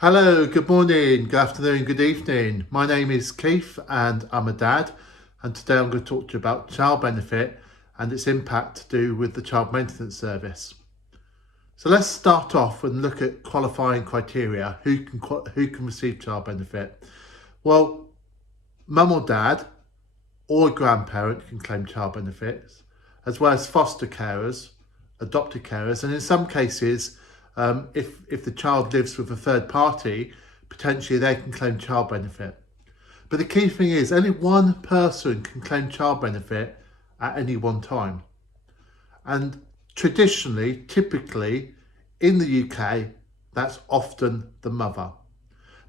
Hello, good morning, good afternoon, good evening. My name is Keith and I'm a dad, and today I'm going to talk to you about child benefit and its impact to do with the child maintenance service. So let's start off and look at qualifying criteria. Who can receive child benefit? Well, mum or dad or a grandparent can claim child benefits, as well as foster carers, adopted carers, and in some cases, if the child lives with a third party, potentially they can claim child benefit. But the key thing is only one person can claim child benefit at any one time. And traditionally, typically, in the UK, that's often the mother.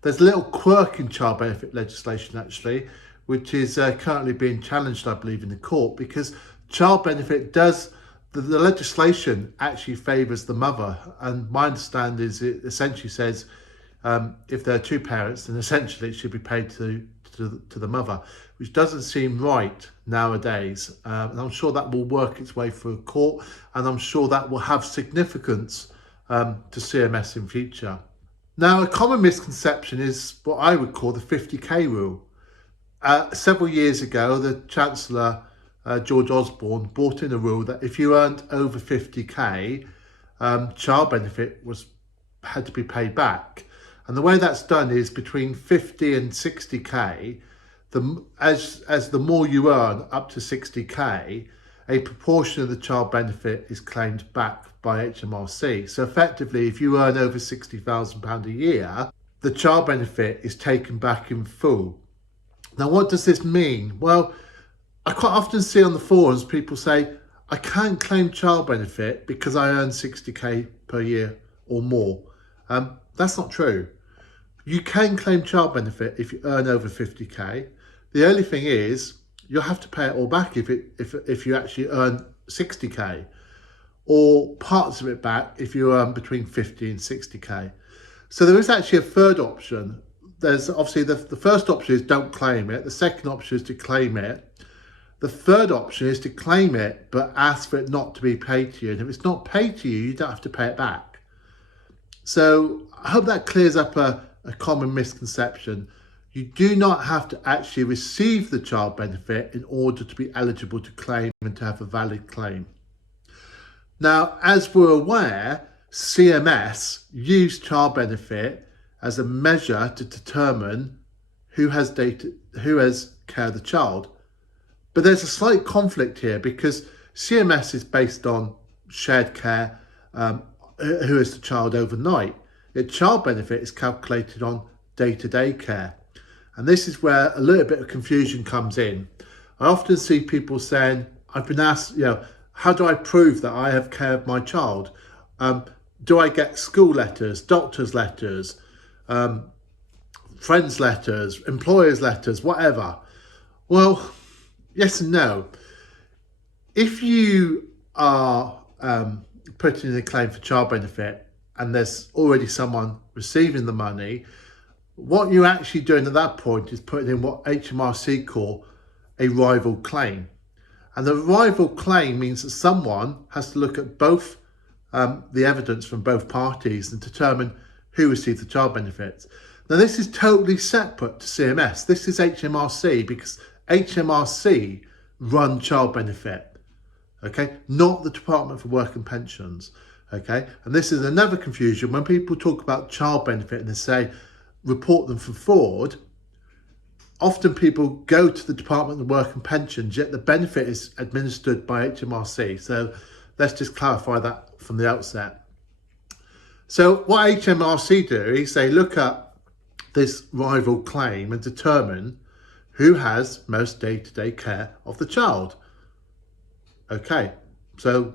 There's a little quirk in child benefit legislation actually, which is currently being challenged, I believe, in the court, because child benefit the legislation actually favours the mother. And my understanding is it essentially says if there are two parents, then essentially it should be paid to the mother, which doesn't seem right nowadays. And I'm sure that will work its way through a court, and I'm sure that will have significance to CMS in future. Now, a common misconception is what I would call the 50k rule. Several years ago, the Chancellor George Osborne brought in a rule that if you earned over 50k, child benefit had to be paid back. And the way that's done is between 50 and 60k, as the more you earn up to 60k, a proportion of the child benefit is claimed back by HMRC. So effectively, if you earn over £60,000 a year, the child benefit is taken back in full. Now, what does this mean? Well, I quite often see on the forums people say, I can't claim child benefit because I earn 60k per year or more. That's not true. You can claim child benefit if you earn over 50k. The only thing is you'll have to pay it all back if you actually earn 60k, or parts of it back if you earn between 50 and 60k. So there is actually a third option. There's obviously the first option is don't claim it. The second option is to claim it. The third option is to claim it, but ask for it not to be paid to you. And if it's not paid to you, you don't have to pay it back. So I hope that clears up a common misconception. You do not have to actually receive the child benefit in order to be eligible to claim and to have a valid claim. Now, as we're aware, CMS used child benefit as a measure to determine who has care of the child. But there's a slight conflict here because CMS is based on shared care, who is the child overnight. Yet child benefit is calculated on day-to-day care. And this is where a little bit of confusion comes in. I often see people saying, I've been asked, how do I prove that I have care of my child? Do I get school letters, doctor's letters, friends letters, employers letters, whatever? Well, yes and no. If you are putting in a claim for child benefit and there's already someone receiving the money, what you're actually doing at that point is putting in what HMRC call a rival claim. And the rival claim means that someone has to look at both the evidence from both parties and determine who received the child benefits. Now, this is totally separate to CMS. This is HMRC because HMRC run child benefit, okay, not the Department for Work and Pensions, okay. And this is another confusion when people talk about child benefit and they say report them for fraud. Often people go to the Department of Work and Pensions, yet the benefit is administered by HMRC. So let's just clarify that from the outset. So what HMRC do is they look at this rival claim and determine who has most day-to-day care of the child. Okay, so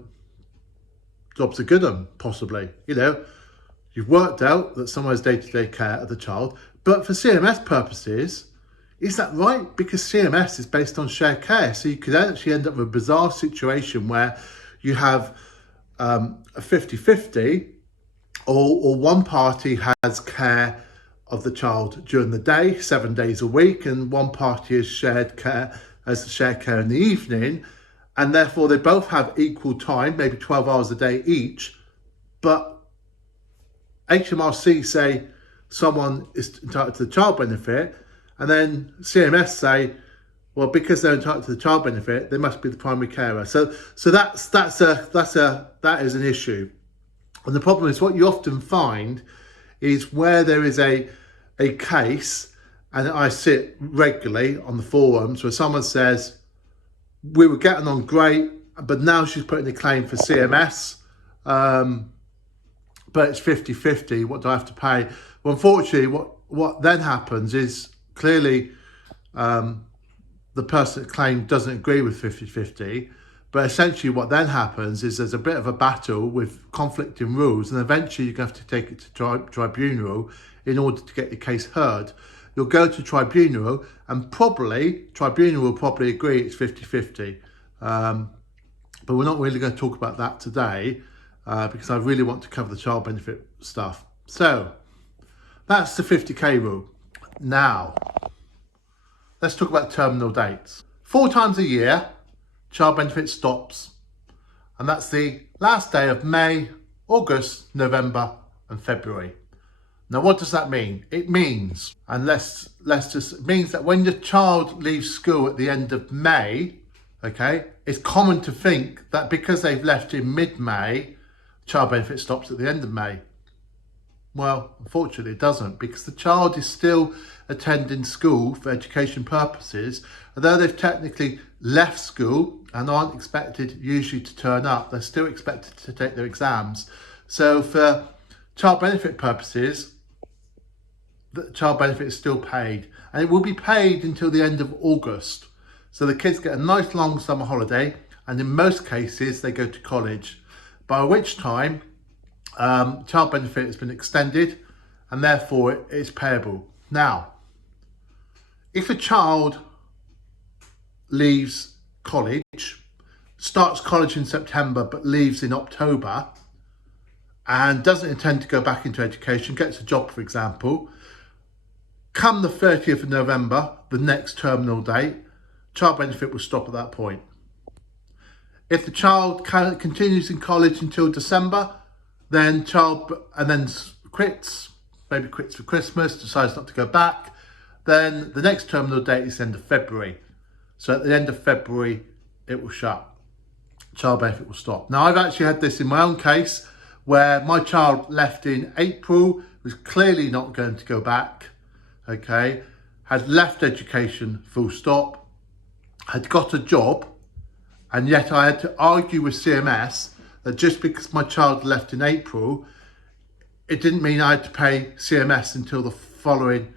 job's a good one, possibly. You've worked out that someone has day-to-day care of the child, but for CMS purposes, is that right? Because CMS is based on shared care. So you could actually end up with a bizarre situation where you have a 50-50, or one party has care of the child during the day, 7 days a week, and one party is shared care in the evening, and therefore they both have equal time, maybe 12 hours a day each, but HMRC say someone is entitled to the child benefit, and then CMS say, well, because they're entitled to the child benefit, they must be the primary carer. So that is an issue. And the problem is, what you often find is where there is a case, and I sit regularly on the forums where someone says, we were getting on great, but now she's putting a claim for CMS, but it's 50-50, what do I have to pay? Well, unfortunately, what then happens is clearly the person that claimed doesn't agree with 50-50, but essentially what then happens is there's a bit of a battle with conflicting rules, and eventually you're going to have to take it to tribunal in order to get your case heard. You'll go to tribunal, and tribunal will probably agree it's 50-50. But we're not really going to talk about that today because I really want to cover the child benefit stuff. So that's the 50k rule. Now, let's talk about terminal dates. 4 times a year, child benefit stops, and that's the last day of May, August, November, and February. Now, what does that mean? It means, and it means that when your child leaves school at the end of May, okay, it's common to think that because they've left in mid-May, child benefit stops at the end of May. Well, unfortunately it doesn't, because the child is still attending school for education purposes. Although they've technically left school and aren't expected usually to turn up, they're still expected to take their exams. So for child benefit purposes, the child benefit is still paid, and it will be paid until the end of August. So the kids get a nice long summer holiday, and in most cases they go to college, by which time child benefit has been extended and therefore it is payable. Now, if a child leaves college, starts college in September but leaves in October and doesn't intend to go back into education, gets a job for example, come the 30th of November, the next terminal date, child benefit will stop at that point. If the child continues in college until December, then quits, maybe quits for Christmas, decides not to go back, then the next terminal date is the end of February. So at the end of February, it will shut. Child benefit will stop. Now, I've actually had this in my own case where my child left in April, was clearly not going to go back, okay, had left education full stop, had got a job, and yet I had to argue with CMS that just because my child left in April, it didn't mean I had to pay CMS until the following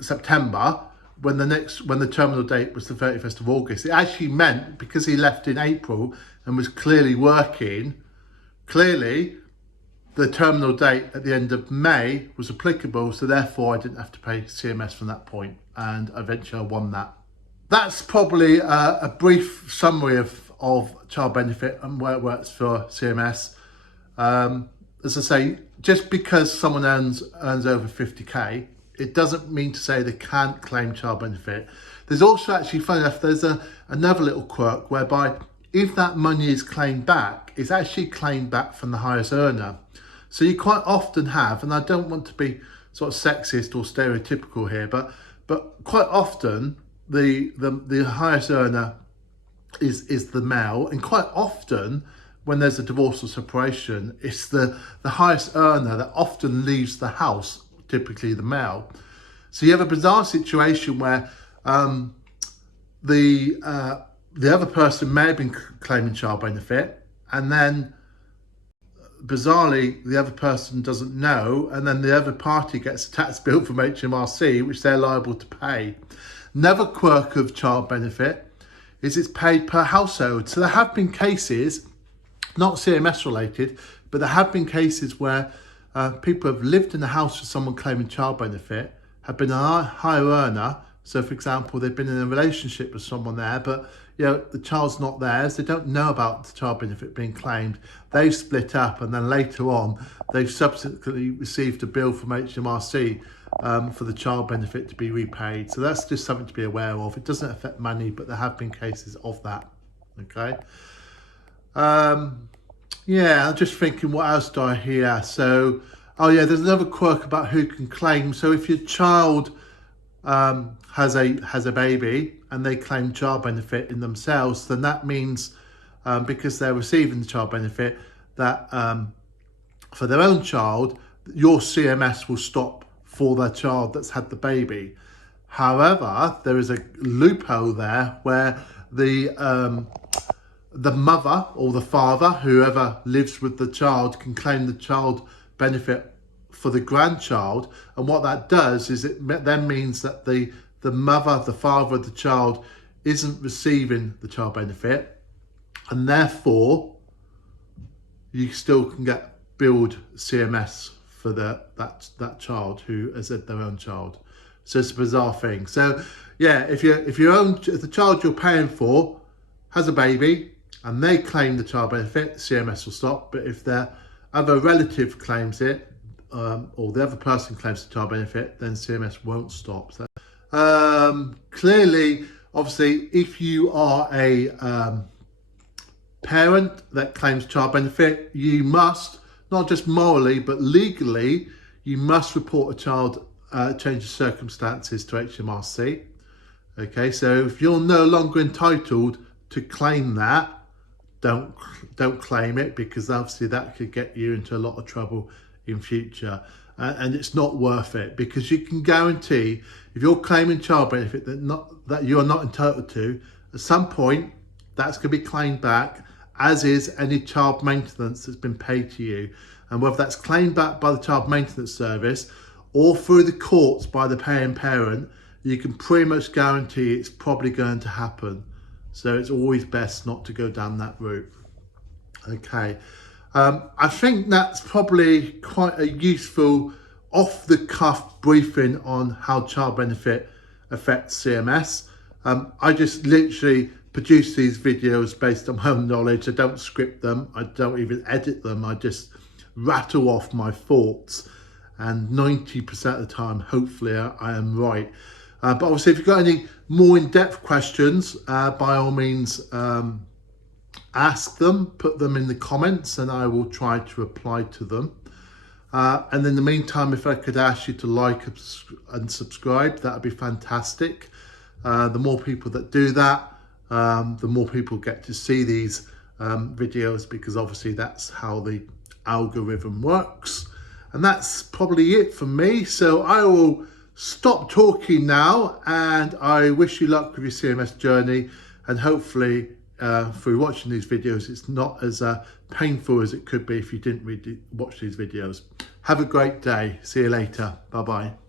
September when the terminal date was the 31st of August. It actually meant because he left in April and was clearly working, clearly the terminal date at the end of May was applicable, so therefore I didn't have to pay CMS from that point, and eventually I won that. That's probably a brief summary of child benefit and where it works for CMS. As I say, just because someone earns over 50k, it doesn't mean to say they can't claim child benefit. There's also actually, funny enough, there's another little quirk whereby if that money is claimed back, it's actually claimed back from the highest earner. So you quite often have, and I don't want to be sort of sexist or stereotypical here, but quite often the highest earner is the male, and quite often when there's a divorce or separation, it's the highest earner that often leaves the house, typically the male. So you have a bizarre situation where the other person may have been claiming child benefit, and then bizarrely the other person doesn't know, and then the other party gets a tax bill from HMRC which they're liable to pay. Another quirk of child benefit is it's paid per household. So there have been cases, not CMS related, but there have been cases where people have lived in a house with someone claiming child benefit, have been a higher earner. So for example, they've been in a relationship with someone there, but the child's not theirs. They don't know about the child benefit being claimed. They've split up, and then later on, they've subsequently received a bill from HMRC for the child benefit to be repaid. So that's just something to be aware of. It doesn't affect money, but there have been cases of that. Okay. I'm just thinking, what else do I hear? So Oh yeah, there's another quirk about who can claim. So if your child has a baby and they claim child benefit in themselves, then that means because they're receiving the child benefit that for their own child, your CMS will stop for their child that's had the baby. However, there is a loophole there where the mother or the father, whoever lives with the child, can claim the child benefit for the grandchild. And what that does is it then means that the mother, the father of the child, isn't receiving the child benefit, and therefore you still can get billed CMS for that child who has had their own child. So it's a bizarre thing. So yeah, if the child you're paying for has a baby and they claim the child benefit, CMS will stop. But if their other relative claims it, or the other person claims the child benefit, then CMS won't stop. So clearly, obviously, if you are a parent that claims child benefit, you must, not just morally but legally, you must report a child change of circumstances to HMRC. Okay, so if you're no longer entitled to claim that, don't claim it, because obviously that could get you into a lot of trouble in future, and it's not worth it, because you can guarantee if you're claiming child benefit that you are not entitled to, at some point that's going to be claimed back, as is any child maintenance that's been paid to you. And whether that's claimed back by the child maintenance service or through the courts by the paying parent, you can pretty much guarantee it's probably going to happen. So it's always best not to go down that route. Okay, I think that's probably quite a useful off-the-cuff briefing on how child benefit affects CMS. I just literally produce these videos based on my own knowledge. I don't script them, I don't even edit them, I just rattle off my thoughts, and 90% of the time hopefully I am right. But obviously if you've got any more in-depth questions, by all means ask them, put them in the comments, and I will try to reply to them. And in the meantime, if I could ask you to like and subscribe, that would be fantastic. The more people that do that, the more people get to see these videos, because obviously that's how the algorithm works. And that's probably it from me. So I will stop talking now, and I wish you luck with your CMS journey, and hopefully through watching these videos it's not as painful as it could be if you didn't watch these videos. Have a great day. See you later. Bye bye.